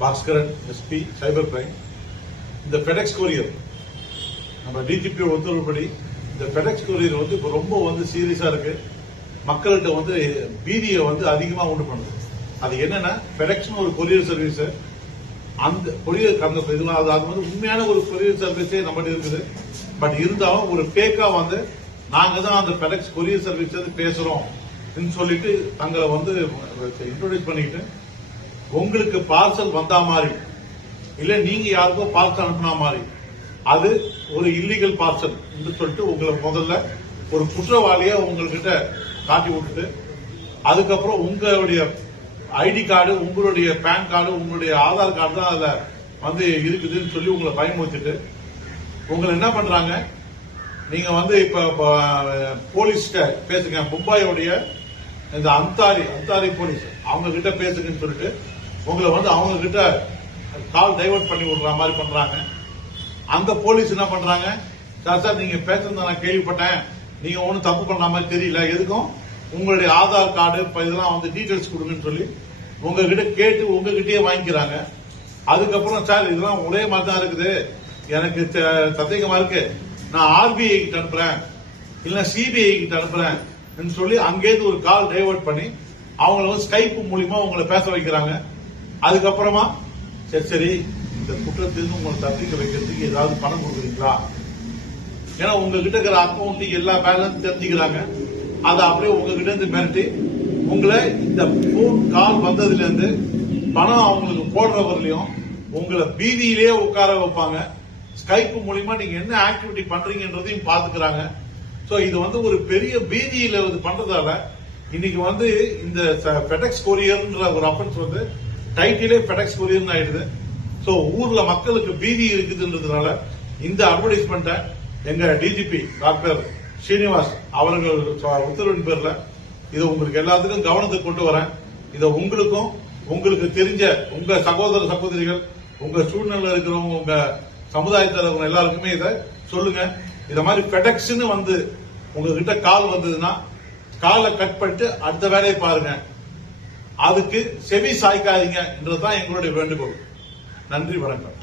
Bhaskaran SP cyber crime. இந்த FedEx courier நம்ம DGP உத்தரவுப்படி இந்த ஃபெடெக்ஸ் கொரியர் வந்து இப்போ ரொம்ப சீரியஸா இருக்கு. மக்கள்கிட்ட பீதியை அதிகமா உண்டு பண்ணுது. அது என்னன்னா ஃபெடெக்ஸ்னு ஒரு கொரியர் சர்வீஸ், அந்த கொரியர் அது உண்மையான ஒரு கொரியர் சர்வீஸே நம்மகிட்ட இருக்குது. பட் இருந்தாலும் ஒரு ஃபேக்கா நாங்க தான் அந்த ஃபெடெக்ஸ் கொரியர் சர்வீஸ் பேசுறோம் சொல்லிட்டு தங்களை இன்ட்ரோடியூஸ் பண்ணிட்டு உங்களுக்கு பார்சல் வந்தா மாதிரி இல்ல நீங்க யாருக்கோ பார்சல் அனுப்புனா மாதிரி அது ஒரு இல்லீகல் பார்சல் என்று சொல்லிட்டு உங்களை முதல்ல ஒரு குற்றவாளியா உங்ககிட்ட காட்டி விட்டுட்டு அதுக்கப்புறம் உங்களுடைய ஐடி கார்டு, உங்களுடைய பேன் கார்டு, உங்களுடைய ஆதார் கார்டு தான் அதுல இருக்குதுன்னு சொல்லி உங்களை பயமுறுத்திட்டு உங்களை என்ன பண்றாங்க, நீங்க இப்ப போலீஸ் பேசுங்க, மும்பாயோடைய இந்த அந்தாரி போலீஸ் அவங்க கிட்ட பேசுங்கன்னு சொல்லிட்டு உங்களை அவங்க கிட்ட கால் டைவர்ட் பண்ணி விடுற மாதிரி பண்றாங்க. அந்த போலீஸ் என்ன பண்றாங்க, சார் நீங்க பேசுறத நான் கேள்விப்பட்டேன், நீங்க ஒன்னும் தப்பு பண்ண மாதிரி தெரியல, எதுக்கும் உங்களுடைய ஆதார் கார்டு இதெல்லாம் டீடைல்ஸ் கொடுங்கன்னு சொல்லி உங்ககிட்ட கேட்டு உங்ககிட்டயே வாங்கிக்கிறாங்க. அதுக்கப்புறம் சார் இதெல்லாம் ஒரே மாதிரி தான் இருக்குது, எனக்கு சந்தேகமா இருக்கு, நான் ஆர்பிஐ கிட்ட அனுப்புறேன் இல்ல சிபிஐ கிட்ட அனுப்புறேன் சொல்லி அங்கேயிருந்து ஒரு கால் டைவர்ட் பண்ணி அவங்கள ஸ்கைப் மூலியமா உங்களை பேச வைக்கிறாங்க. அதுக்கப்புறமா சரி இந்த குற்றத்திலிருந்து உங்களை தப்பிக்க வைக்கிறதுக்கு ஏதாவது பணம் கொடுக்குறீங்களா, ஏன்னா உங்ககிட்ட இருக்கிற அக்கௌண்ட் எல்லா பேலன்ஸ் தெரிஞ்சுக்கிறாங்க. அதை அப்படியே உங்ககிட்ட இருந்து மிரட்டி உங்களை இந்த போன் கால் வந்ததுல இருந்து பணம் அவங்களுக்கு போடுறவர்களையும் உங்களை பீதியிலேயே உட்கார வைப்பாங்க. ஸ்கைப் மூலியமா நீங்க என்ன ஆக்டிவிட்டி பண்றீங்கன்றதையும் பாத்துக்கிறாங்க. சோ இது ஒரு பெரிய பீதியில பண்றதால இன்னைக்கு இந்த ஃபெடெக்ஸ் கொரியர்ன்ற ஒரு அஃபென்ஸ் டைட்டிலே ஃபெடெக்ஸ் கொரியர் ஆயிடுது. சோ ஊர்ல மக்களுக்கு பீதி இருக்குதுன்றதுனால இந்த அட்வர்டைஸ்மெண்ட்டை எங்க டிஜிபி டாக்டர் ஸ்ரீனிவாஸ் அவர்கள் உத்தரவின் பேர்ல இதை உங்களுக்கு எல்லாத்துக்கும் கவனத்துக்கு கொண்டு வரேன். இதை உங்களுக்கும் உங்களுக்கு தெரிஞ்ச உங்க சகோதர சகோதரிகள், உங்க சூழ்நிலை இருக்கிறவங்க, உங்க சமுதாயத்தில் இருக்கிறவங்க எல்லாருக்குமே இதை சொல்லுங்க. இத மாதிரி ஃபெடெக்ஸ்னு உங்ககிட்ட கால் வந்ததுன்னா காலை கட் பண்ணிட்டு அடுத்த வேலையை பாருங்க. அதுக்கு செவி சாய்க்காதீங்க என்றதுதான் எங்களுடைய வேண்டுகோள். நன்றி, வணக்கம்.